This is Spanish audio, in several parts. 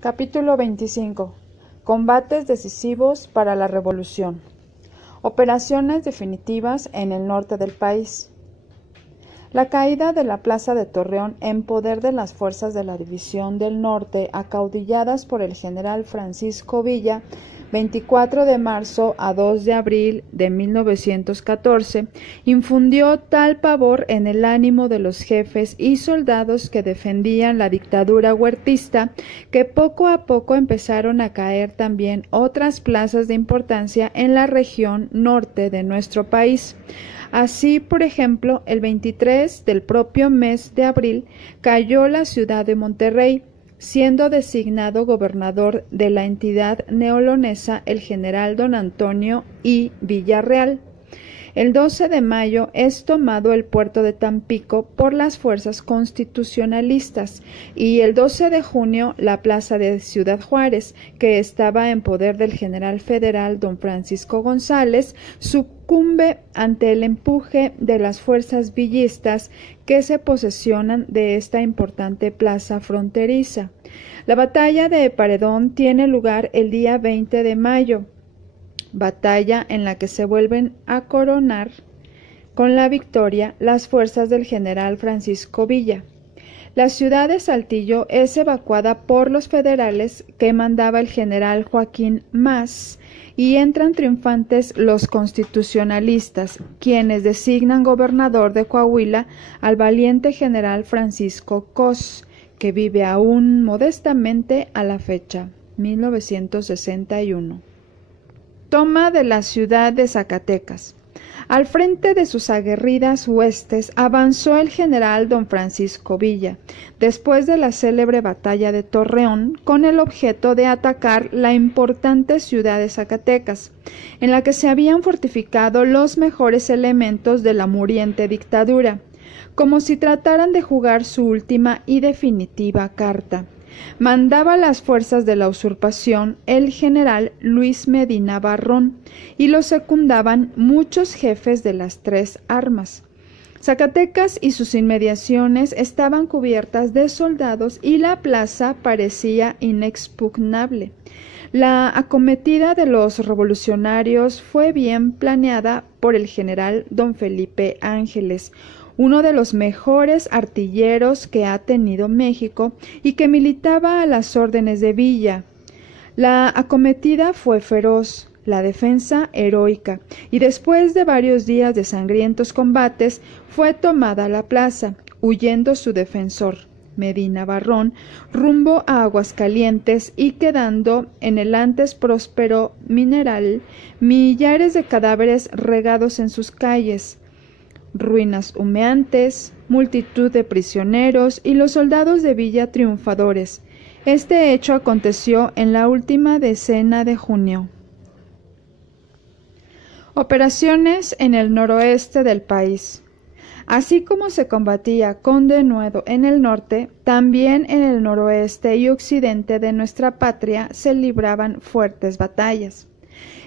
Capítulo 25. Combates decisivos para la revolución. Operaciones definitivas en el norte del país. La caída de la plaza de Torreón en poder de las fuerzas de la División del Norte, acaudilladas por el general Francisco Villa, 24 de marzo a 2 de abril de 1914, infundió tal pavor en el ánimo de los jefes y soldados que defendían la dictadura huertista, que poco a poco empezaron a caer también otras plazas de importancia en la región norte de nuestro país. Así, por ejemplo, el 23 del propio mes de abril cayó la ciudad de Monterrey, siendo designado gobernador de la entidad neolonesa el general don Antonio I. Villarreal. El 12 de mayo es tomado el puerto de Tampico por las fuerzas constitucionalistas y el 12 de junio la plaza de Ciudad Juárez, que estaba en poder del general federal don Francisco González, sucumbe ante el empuje de las fuerzas villistas que se posesionan de esta importante plaza fronteriza. La batalla de Paredón tiene lugar el día 20 de mayo, batalla en la que se vuelven a coronar con la victoria las fuerzas del general Francisco Villa. La ciudad de Saltillo es evacuada por los federales que mandaba el general Joaquín Mas y entran triunfantes los constitucionalistas, quienes designan gobernador de Coahuila al valiente general Francisco Cos, que vive aún modestamente a la fecha, 1961. Toma de la ciudad de Zacatecas. Al frente de sus aguerridas huestes avanzó el general don Francisco Villa, después de la célebre batalla de Torreón, con el objeto de atacar la importante ciudad de Zacatecas, en la que se habían fortificado los mejores elementos de la muriente dictadura, como si trataran de jugar su última y definitiva carta. Mandaba las fuerzas de la usurpación el general Luis Medina Barrón y lo secundaban muchos jefes de las tres armas. Zacatecas y sus inmediaciones estaban cubiertas de soldados y la plaza parecía inexpugnable. La acometida de los revolucionarios fue bien planeada por el general don Felipe Ángeles, uno de los mejores artilleros que ha tenido México y que militaba a las órdenes de Villa. La acometida fue feroz, la defensa heroica, y después de varios días de sangrientos combates fue tomada la plaza, huyendo su defensor, Medina Barrón, rumbo a Aguascalientes y quedando en el antes próspero Mineral millares de cadáveres regados en sus calles, ruinas humeantes, multitud de prisioneros y los soldados de Villa triunfadores. Este hecho aconteció en la última decena de junio. Operaciones en el noroeste del país. Así como se combatía con denuedo en el norte, también en el noroeste y occidente de nuestra patria se libraban fuertes batallas.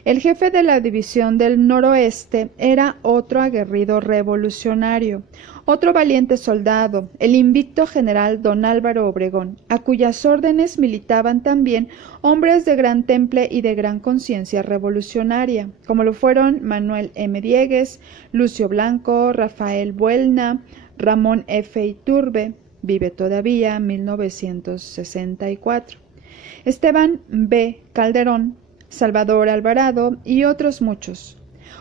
El jefe de la división del noroeste era otro aguerrido revolucionario, otro valiente soldado, el invicto general don Álvaro Obregón, a cuyas órdenes militaban también hombres de gran temple y de gran conciencia revolucionaria, como lo fueron Manuel M. Diegues, Lucio Blanco, Rafael Buelna, Ramón F. Iturbe, vive todavía, 1964, Esteban B. Calderón, Salvador Alvarado y otros muchos.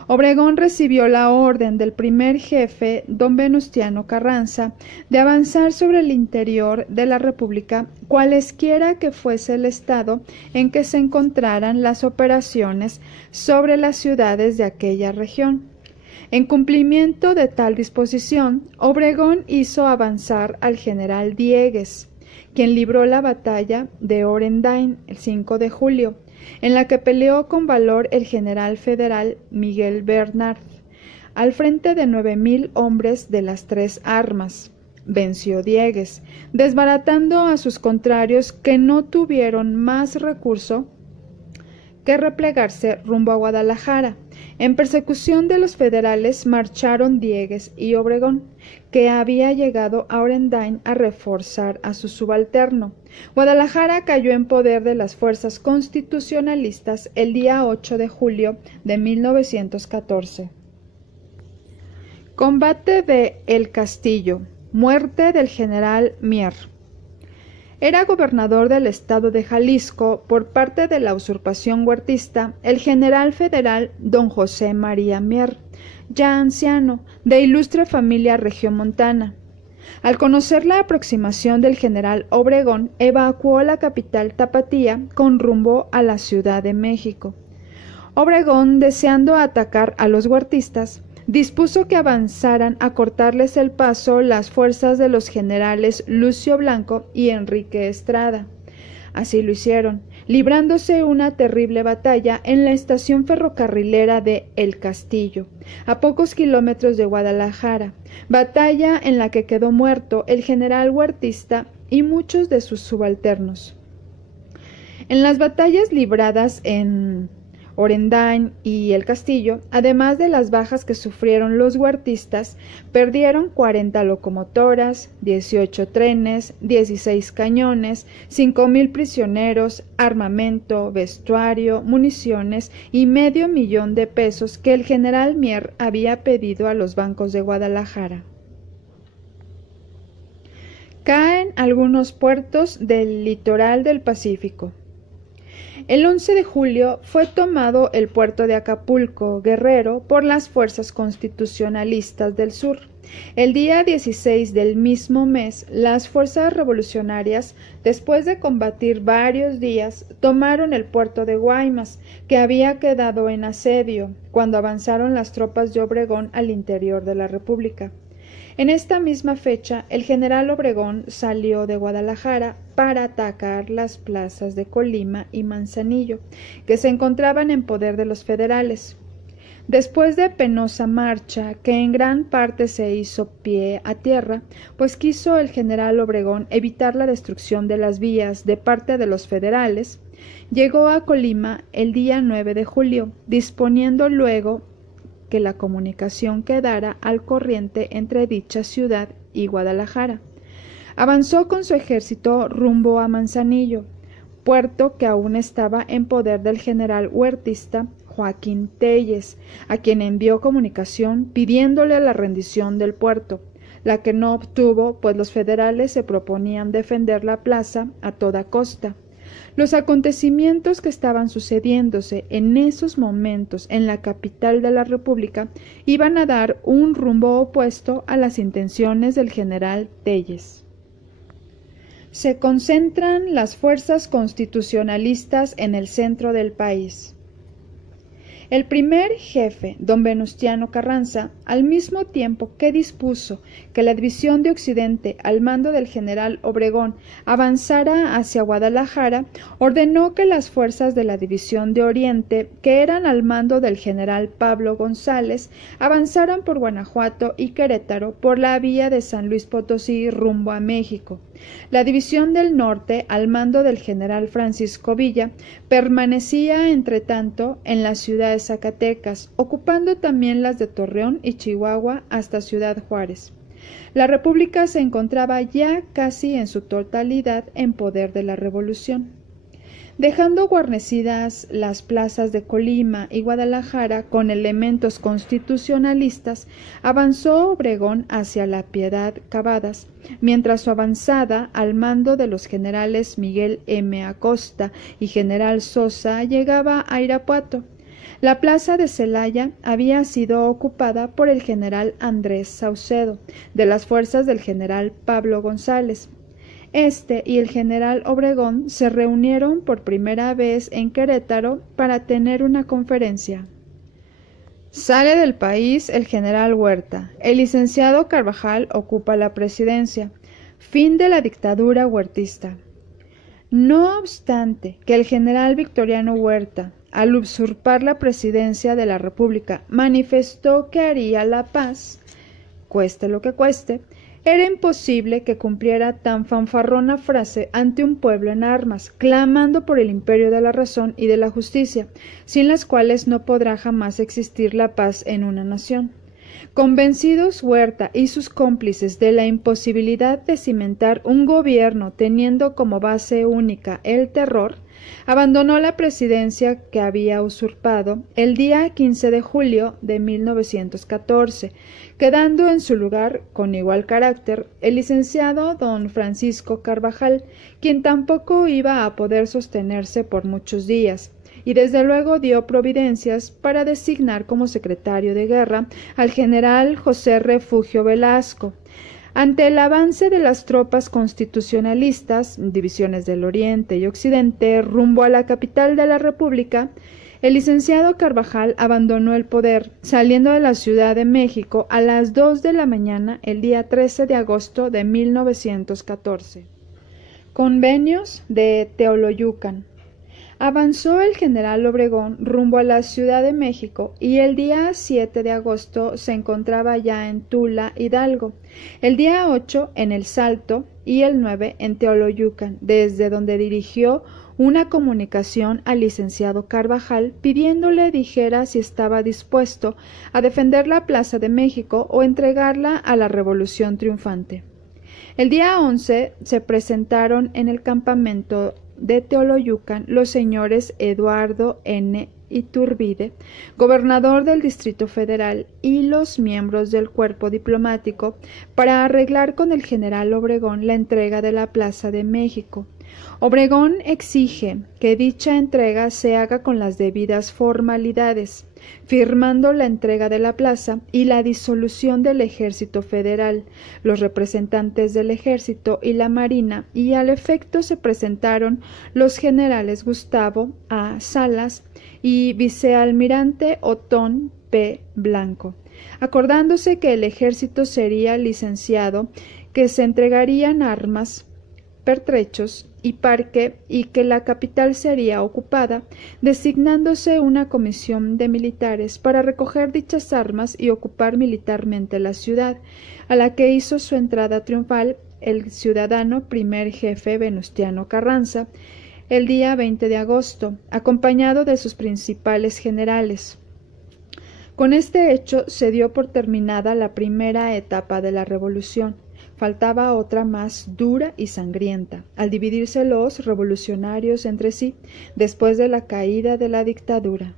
Obregón recibió la orden del primer jefe, don Venustiano Carranza, de avanzar sobre el interior de la República, cualesquiera que fuese el estado en que se encontraran las operaciones sobre las ciudades de aquella región. En cumplimiento de tal disposición, Obregón hizo avanzar al general Diegues, quien libró la batalla de Orendain el 5 de julio, en la que peleó con valor el general federal Miguel Bernard, al frente de 9,000 hombres de las tres armas. Venció Diegues, desbaratando a sus contrarios que no tuvieron más recurso que replegarse rumbo a Guadalajara. En persecución de los federales marcharon Diegues y Obregón, que había llegado a Orendain a reforzar a su subalterno. Guadalajara cayó en poder de las fuerzas constitucionalistas el día 8 de julio de 1914. Combate de El Castillo. Muerte del general Mier. Era gobernador del estado de Jalisco por parte de la usurpación huertista el general federal don José María Mier, ya anciano, de ilustre familia regiomontana. Al conocer la aproximación del general Obregón, evacuó la capital tapatía con rumbo a la Ciudad de México. Obregón, deseando atacar a los huertistas, dispuso que avanzaran a cortarles el paso las fuerzas de los generales Lucio Blanco y Enrique Estrada. Así lo hicieron, librándose una terrible batalla en la estación ferrocarrilera de El Castillo, a pocos kilómetros de Guadalajara, batalla en la que quedó muerto el general huertista y muchos de sus subalternos. En las batallas libradas en Orendain y El Castillo, además de las bajas que sufrieron los huertistas, perdieron 40 locomotoras, 18 trenes, 16 cañones, 5,000 prisioneros, armamento, vestuario, municiones y $500,000 de pesos que el general Mier había pedido a los bancos de Guadalajara. Caen algunos puertos del litoral del Pacífico. El 11 de julio fue tomado el puerto de Acapulco, Guerrero, por las fuerzas constitucionalistas del sur. El día 16 del mismo mes, las fuerzas revolucionarias, después de combatir varios días, tomaron el puerto de Guaymas, que había quedado en asedio, cuando avanzaron las tropas de Obregón al interior de la República. En esta misma fecha, el general Obregón salió de Guadalajara para atacar las plazas de Colima y Manzanillo, que se encontraban en poder de los federales. Después de penosa marcha, que en gran parte se hizo pie a tierra, pues quiso el general Obregón evitar la destrucción de las vías de parte de los federales, llegó a Colima el día 9 de julio, disponiendo luego que la comunicación quedara al corriente entre dicha ciudad y Guadalajara. Avanzó con su ejército rumbo a Manzanillo, puerto que aún estaba en poder del general huertista Joaquín Telles, a quien envió comunicación pidiéndole la rendición del puerto, la que no obtuvo, pues los federales se proponían defender la plaza a toda costa. Los acontecimientos que estaban sucediéndose en esos momentos en la capital de la República iban a dar un rumbo opuesto a las intenciones del general Telles. Se concentran las fuerzas constitucionalistas en el centro del país. El primer jefe, don Venustiano Carranza, al mismo tiempo que dispuso que la división de Occidente al mando del general Obregón avanzara hacia Guadalajara, ordenó que las fuerzas de la división de Oriente, que eran al mando del general Pablo González, avanzaran por Guanajuato y Querétaro por la vía de San Luis Potosí rumbo a México. La división del Norte, al mando del general Francisco Villa, permanecía, entretanto, en la ciudad de Zacatecas, ocupando también las de Torreón y Chihuahua hasta Ciudad Juárez. La República se encontraba ya casi en su totalidad en poder de la Revolución. Dejando guarnecidas las plazas de Colima y Guadalajara con elementos constitucionalistas, avanzó Obregón hacia La Piedad Cavadas, mientras su avanzada, al mando de los generales Miguel M. Acosta y general Sosa, llegaba a Irapuato. La plaza de Celaya había sido ocupada por el general Andrés Saucedo, de las fuerzas del general Pablo González. Este y el general Obregón se reunieron por primera vez en Querétaro para tener una conferencia. Sale del país el general Huerta. El licenciado Carvajal ocupa la presidencia. Fin de la dictadura huertista. No obstante que el general Victoriano Huerta, al usurpar la presidencia de la República, manifestó que haría la paz, cueste lo que cueste, Era imposible que cumpliera tan fanfarrona frase ante un pueblo en armas, clamando por el imperio de la razón y de la justicia, sin las cuales no podrá jamás existir la paz en una nación. Convencidos Huerta y sus cómplices de la imposibilidad de cimentar un gobierno teniendo como base única el terror, abandonó la presidencia que había usurpado el día 15 de julio de 1914, quedando en su lugar, con igual carácter, el licenciado don Francisco Carvajal, quien tampoco iba a poder sostenerse por muchos días, y desde luego dio providencias para designar como secretario de guerra al general José Refugio Velasco. Ante el avance de las tropas constitucionalistas, divisiones del Oriente y Occidente, rumbo a la capital de la República, el licenciado Carvajal abandonó el poder, saliendo de la Ciudad de México a las 2 de la mañana el día 13 de agosto de 1914. Convenios de Teoloyucan. Avanzó el general Obregón rumbo a la Ciudad de México y el día 7 de agosto se encontraba ya en Tula, Hidalgo, el día 8 en El Salto y el 9 en Teoloyucan, desde donde dirigió una comunicación al licenciado Carvajal pidiéndole dijera si estaba dispuesto a defender la Plaza de México o entregarla a la Revolución triunfante. El día 11 se presentaron en el campamento de Teoloyucan los señores Eduardo N. Iturbide, gobernador del Distrito Federal, y los miembros del cuerpo diplomático para arreglar con el general Obregón la entrega de la Plaza de México. Obregón exige que dicha entrega se haga con las debidas formalidades, firmando la entrega de la plaza y la disolución del Ejército Federal, los representantes del Ejército y la Marina, y al efecto se presentaron los generales Gustavo A. Salas y vicealmirante Otón P. Blanco, acordándose que el ejército sería licenciado, que se entregarían armas, pertrechos y parque y que la capital sería ocupada, designándose una comisión de militares para recoger dichas armas y ocupar militarmente la ciudad, a la que hizo su entrada triunfal el ciudadano primer jefe Venustiano Carranza, el día 20 de agosto, acompañado de sus principales generales. Con este hecho se dio por terminada la primera etapa de la revolución. Faltaba otra más dura y sangrienta, al dividirse los revolucionarios entre sí, después de la caída de la dictadura.